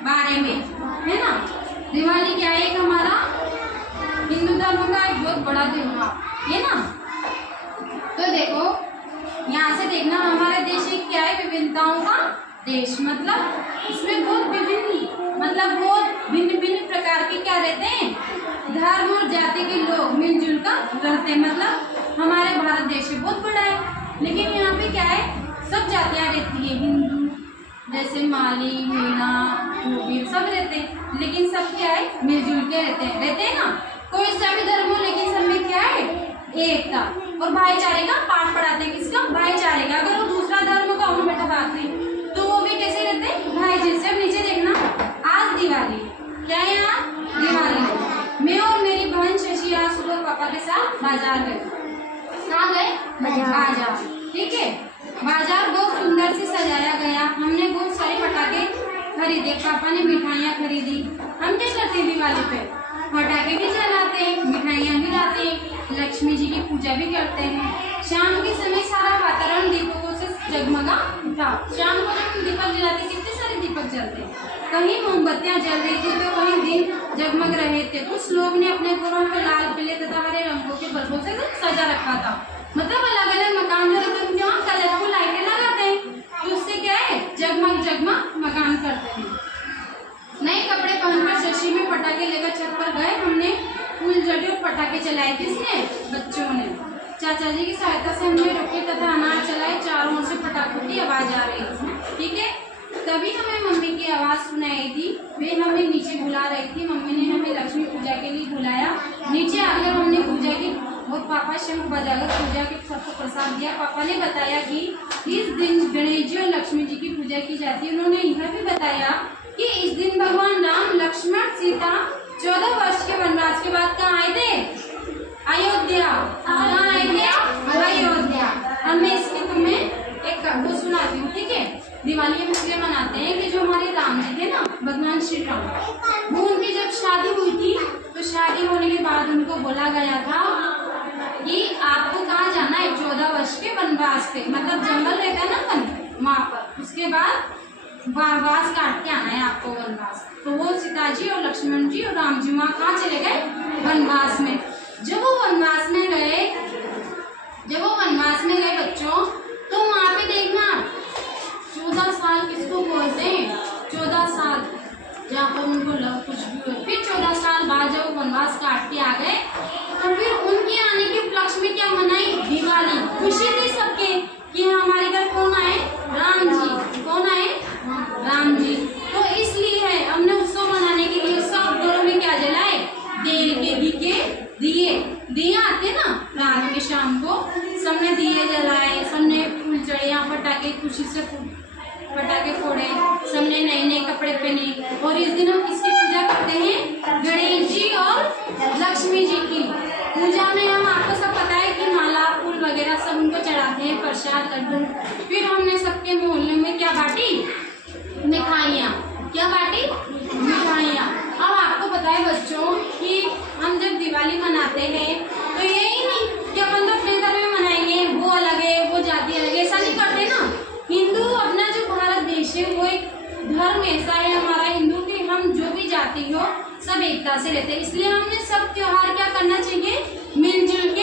बारे में, है ना। दिवाली क्या है, एक हमारा हिंदू धर्म का एक बहुत बड़ा त्योहार है ना। तो देखो यहाँ से देखना, हमारे देश एक क्या है, विभिन्नताओं का देश, मतलब इसमें बहुत भिन्न भिन्न प्रकार के क्या रहते हैं, धर्म और जाति के लोग मिलजुल कर रहते हैं। मतलब हमारे भारत देश बहुत बड़ा है, लेकिन यहाँ पे क्या है, सब जातियाँ रहती है। हिंदू जैसे माली, मीणा, धोबी सब रहते हैं, लेकिन सब क्या है, मिलजुल के रहते हैं ना। कोई सा भी धर्म हो, लेकिन सब में क्या है, एकता और भाईचारे का पाठ पढ़ाते हैं। किसका, भाईचारे का। अगर वो दूसरा धर्म का उन बेटा बात नहीं, तो वो भी कैसे रहते हैं, भाई जैसे। अब नीचे देखना, आज दिवाली क्या है, यहाँ दिवाली। मैं और मेरी बहन शशि आज सुबह पापा के साथ बाजार गए। कहाँ गए, बाजार, ठीक है। बाजार बहुत सुंदर से सजाया गया, हमने बहुत सारे पटाखे खरीदे, पापा ने मिठाइयाँ खरीदी। हम क्या करते हैं दिवाली पे, पटाखे भी जलाते हैं, मिठाइयाँ भी लाते हैं, लक्ष्मी जी की पूजा भी करते हैं। शाम के समय सारा वातावरण दीपकों से जगमगा उठा। शाम को जब हम दीपक जलाते, कितने सारे दीपक जलते हैं, कहीं मोमबत्तियां जल रही थी तो कहीं दिन जगमग रहे थे। कुछ लोग ने अपने घरों को लाल, पीले तथा हरे रंगों के बल्बों से सजा रखा था। मतलब अलग अलग मकान जो रहते हैं वहाँ कलरफुल लाइटें लगाते हैं, तो उससे क्या है, जगमग जगमग मकान करते हैं। नए कपड़े पहनकर शशि में पटाखे लेकर छत पर गए। हमने फूलझड़ी और पटाखे चलाए। किसने, बच्चों ने। चाचा जी की सहायता से हमने रोके तथा अनार चलाए। चारों ओर से पटाखों की आवाज आ रही थी, ठीक है। तभी हमें मम्मी की आवाज सुनाई दी, वे हमें नीचे बुला रही थी। मम्मी ने हमें लक्ष्मी पूजा के लिए बुलाया। नीचे आकर हमने पूजा की और पापा शंख बजाकर पूजा के सबको प्रसाद दिया। पापा ने बताया कि इस दिन गणेश जी और लक्ष्मी जी की पूजा की जाती है। उन्होंने यह भी बताया कि इस दिन भगवान राम, लक्ष्मण, सीता 14 वर्ष के वनवास के बाद कहाँ आए थे, अयोध्या। कहाँ आए थे, अयोध्या। और मैं इसकी तुम्हें एक वो सुनाती हूँ, ठीक है। दिवाली हम इसलिए मनाते हैं कि जो हमारे राम जी थे ना, भगवान श्री राम, वो उनकी जब शादी हुई थी, तो शादी होने के बाद उनको बोला गया था कि आपको कहाँ जाना है, 14 वर्ष के वनवास पे, मतलब जंगल रहता है ना वन, वहाँ पर। उसके बाद वनवास काट के आना है आपको, वनवास। तो वो सीता जी और लक्ष्मण जी और राम जी वहाँ कहाँ चले गए, वनवास में। जब वो वनवास में गए बच्चों, तो वहाँ पे देखना 14 साल किसको बोलते हैं, 14 साल जहाँ पर उनको लव कुछ भी हुआ। फिर 14 साल बाद जब वनवास काट के आ गए, तो फिर उनके आने के उपलक्ष्य में क्या मनाई, दिवाली। खुशी थी सबके कि हमारे घर कौन आए, राम जी। कौन आए, राम जी। तो इसलिए है हमने उत्सव मनाने के लिए सब घरों में क्या जलाए, तेल के दिए आते ना रात के, शाम को सबने दिए जलाए, सबने फूल चढ़े, पटाखे खुशी से पटाखे फोड़े, सबने नए नए कपड़े पहने। और इस दिन हम किसकी पूजा करते हैं, गणेश जी और लक्ष्मी जी की पूजा में हम, आपको सब पता है कि माला फूल वगैरह सब उनको चढ़ाते हैं, प्रसाद लड्डू। फिर हमने सबके मोहल्ले में क्या बांटी, मिठाइयाँ। क्या बांटी, मिठाइयाँ। अब आपको पता है बच्चों कि हम जब दिवाली मनाते हैं तो यही नहीं कि अपन तो अपने धर्म में मनाएंगे, वो अलग है, वो जाति अलग है, ऐसा नहीं करते ना। हिंदू अपना जो भारत देश है वो एक धर्म ऐसा है हमारा हिंदू कि हम जो भी जाति हो सब एकता से रहते हैं। इसलिए हमने सब त्योहार क्या करना चाहिए, मिलजुल के